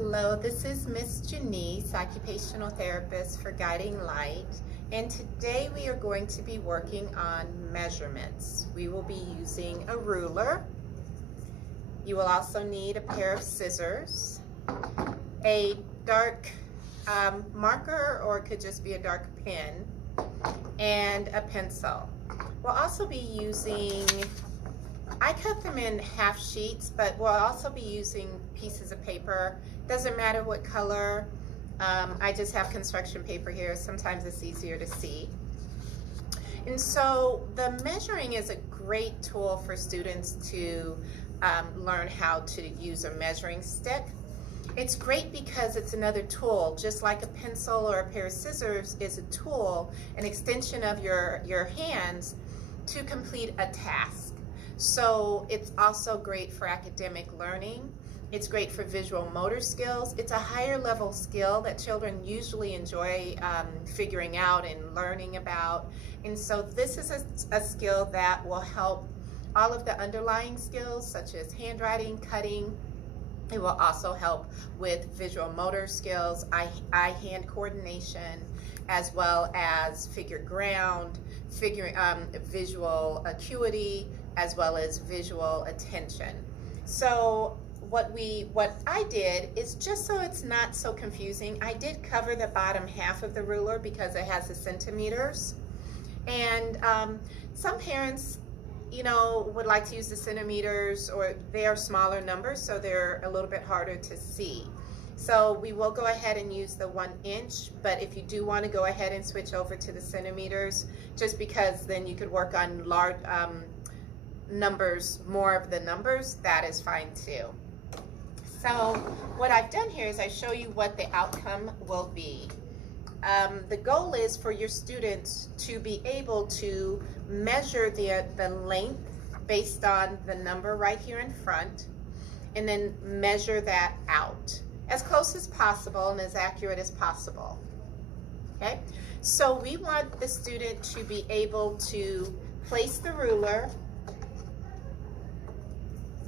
Hello, this is Miss Janice, occupational therapist for Guiding Light, and today we are going to be working on measurements. We will be using a ruler. You will also need a pair of scissors, a dark marker, or it could just be a dark pen, and a pencil. We'll also be using, I cut them in half sheets, but we'll also be using pieces of paper. Doesn't matter what color. I just have construction paper here. Sometimes it's easier to see. And so the measuring is a great tool for students to learn how to use a measuring stick. It's great because it's another tool, just like a pencil or a pair of scissors is a tool, an extension of your hands to complete a task. So it's also great for academic learning. It's great for visual motor skills. It's a higher level skill that children usually enjoy figuring out and learning about. And so this is a skill that will help all of the underlying skills such as handwriting, cutting. It will also help with visual motor skills, eye-hand coordination, as well as figure ground, visual acuity, as well as visual attention. So what I did is, just so it's not so confusing, I did cover the bottom half of the ruler because it has the centimeters. And some parents, would like to use the centimeters, or they are smaller numbers, so they're a little bit harder to see. So we will go ahead and use the 1 inch, but if you do want to go ahead and switch over to the centimeters, just because then you could work on large numbers, more of the numbers, that is fine too. So what I've done here is I show you what the outcome will be. The goal is for your students to be able to measure the length based on the number right here in front, and then measure that out as close as possible and as accurate as possible. Okay, so we want the student to be able to place the ruler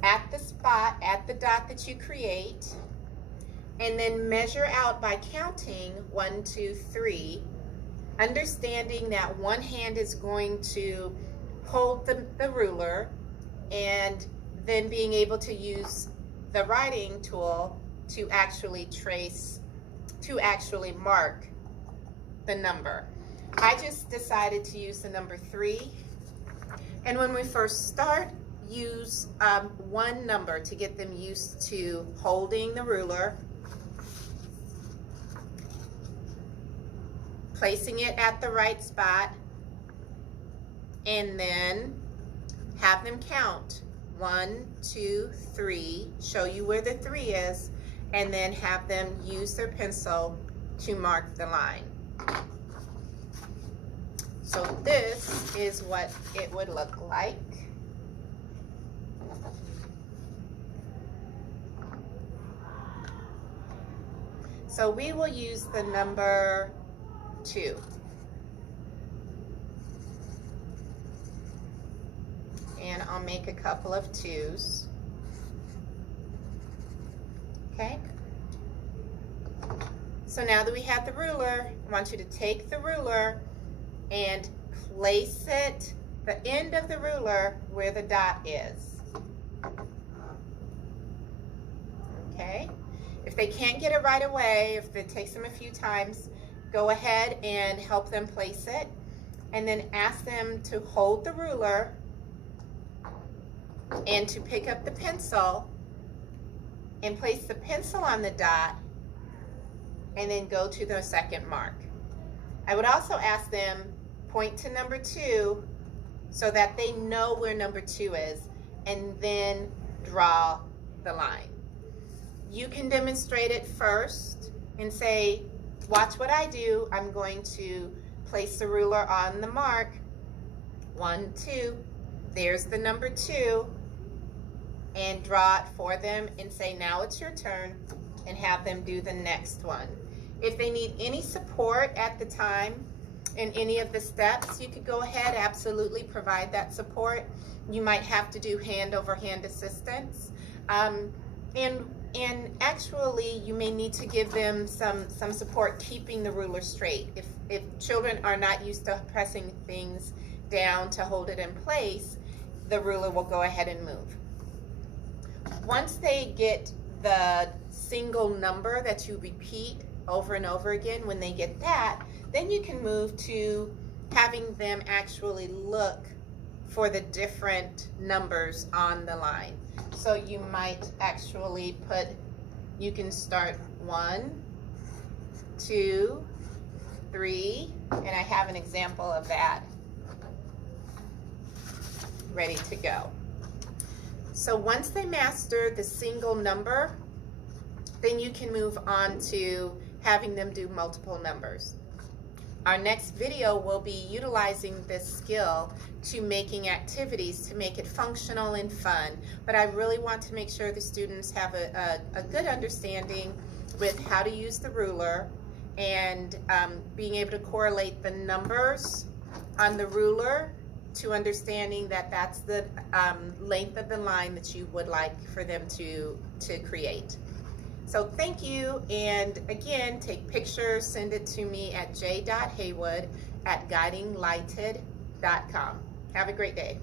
at the spot, at the dot that you create, and then measure out by counting 1, 2, 3, understanding that one hand is going to hold the ruler, and then being able to use the writing tool to actually mark the number. I just decided to use the number 3, and when we first start, use one number to get them used to holding the ruler, placing it at the right spot, and then have them count 1, 2, 3, show you where the 3 is, and then have them use their pencil to mark the line. So this is what it would look like. So we will use the number 2. And I'll make a couple of 2s. Okay. So now that we have the ruler, I want you to take the ruler and place it, the end of the ruler, where the dot is. Okay. If they can't get it right away, if it takes them a few times, go ahead and help them place it, and then ask them to hold the ruler and to pick up the pencil and place the pencil on the dot, and then go to the second mark. I would also ask them point to number 2 so that they know where number 2 is, and then draw the line. You can demonstrate it first and say, watch what I do. I'm going to place the ruler on the mark. 1, 2, there's the number 2, and draw it for them and say, now it's your turn, and have them do the next one. If they need any support at the time in any of the steps, you could go ahead, absolutely provide that support. You might have to do hand over hand assistance. And And actually, you may need to give them some support keeping the ruler straight. If children are not used to pressing things down to hold it in place, the ruler will go ahead and move. Once they get the single number that you repeat over and over again, when they get that, then you can move to having them actually look for the different numbers on the line. So you might actually put, you can start 1, 2, 3, and I have an example of that ready to go. So once they master the single number, then you can move on to having them do multiple numbers. Our next video will be utilizing this skill to making activities to make it functional and fun. But I really want to make sure the students have a good understanding with how to use the ruler and being able to correlate the numbers on the ruler to understanding that that's the length of the line that you would like for them to create. So thank you, and again, take pictures, send it to me at j.haywood@guidinglighted.com. Have a great day.